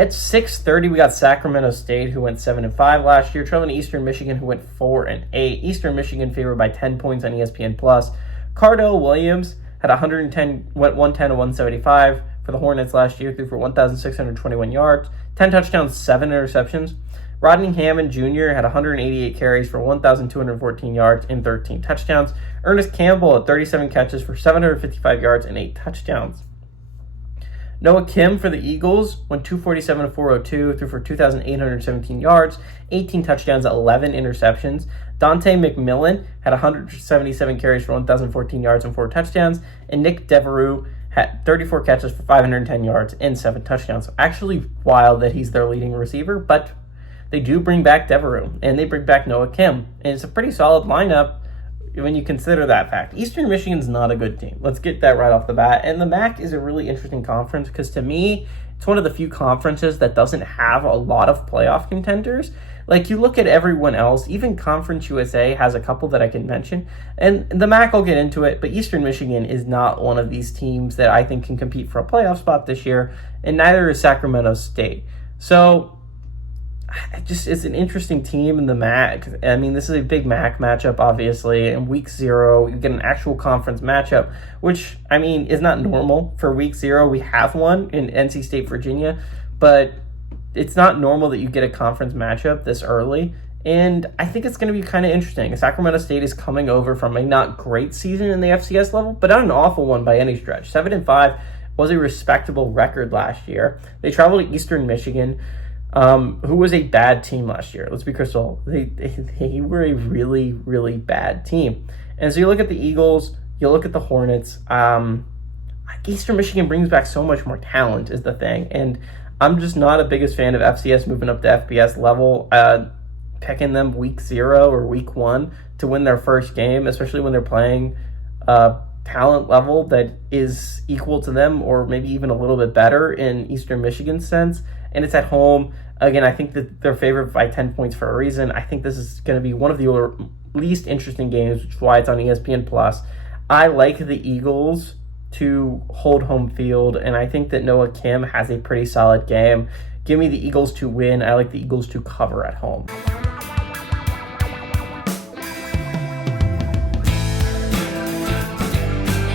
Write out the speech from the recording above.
At 6:30, we got Sacramento State, who went 7-5 last year, traveling to Eastern Michigan, who went 4-8. Eastern Michigan favored by 10 points on ESPN Plus. Cardell Williams had 110, went 110 to 175 for the Hornets last year, threw for 1,621 yards, 10 touchdowns, 7 interceptions. Rodney Hammond Jr. had 188 carries for 1,214 yards and 13 touchdowns. Ernest Campbell had 37 catches for 755 yards and 8 touchdowns. Noah Kim for the Eagles went 247 to 402, threw for 2,817 yards, 18 touchdowns, 11 interceptions. Dante McMillan had 177 carries for 1,014 yards and 4 touchdowns. And Nick Devereaux had 34 catches for 510 yards and 7 touchdowns. Actually wild that he's their leading receiver, but they do bring back Devereaux, and they bring back Noah Kim. And it's a pretty solid lineup when you consider that fact. Eastern Michigan's not a good team. Let's get that right off the bat. And the MAC is a really interesting conference because to me, it's one of the few conferences that doesn't have a lot of playoff contenders. Like, you look at everyone else, even Conference USA has a couple that I can mention. And the MAC, I'll get into it, but Eastern Michigan is not one of these teams that I think can compete for a playoff spot this year, and neither is Sacramento State. So it's an interesting team in the MAC. I mean, this is a big MAC matchup, obviously. In week 0, you get an actual conference matchup, which, I mean, is not normal for week 0. We have one in NC State, Virginia, but it's not normal that you get a conference matchup this early. And I think it's going to be kind of interesting. Sacramento State is coming over from a not great season in the FCS level, but not an awful one by any stretch. 7-5 was a respectable record last year. They traveled to Eastern Michigan, who was a bad team last year. Let's be crystal. They were a really, really bad team. And so you look at the Eagles, you look at the Hornets. Eastern Michigan brings back so much more talent is the thing. And I'm just not a biggest fan of FCS moving up to FBS level, picking them week 0 or week 1 to win their first game, especially when they're playing talent level that is equal to them or maybe even a little bit better in Eastern Michigan's sense. And it's at home. Again, I think that they're favored by 10 points for a reason. I think this is going to be one of the least interesting games, which is why it's on ESPN+. I like the Eagles to hold home field, and I think that Noah Kim has a pretty solid game. Give me the Eagles to win. I like the Eagles to cover at home.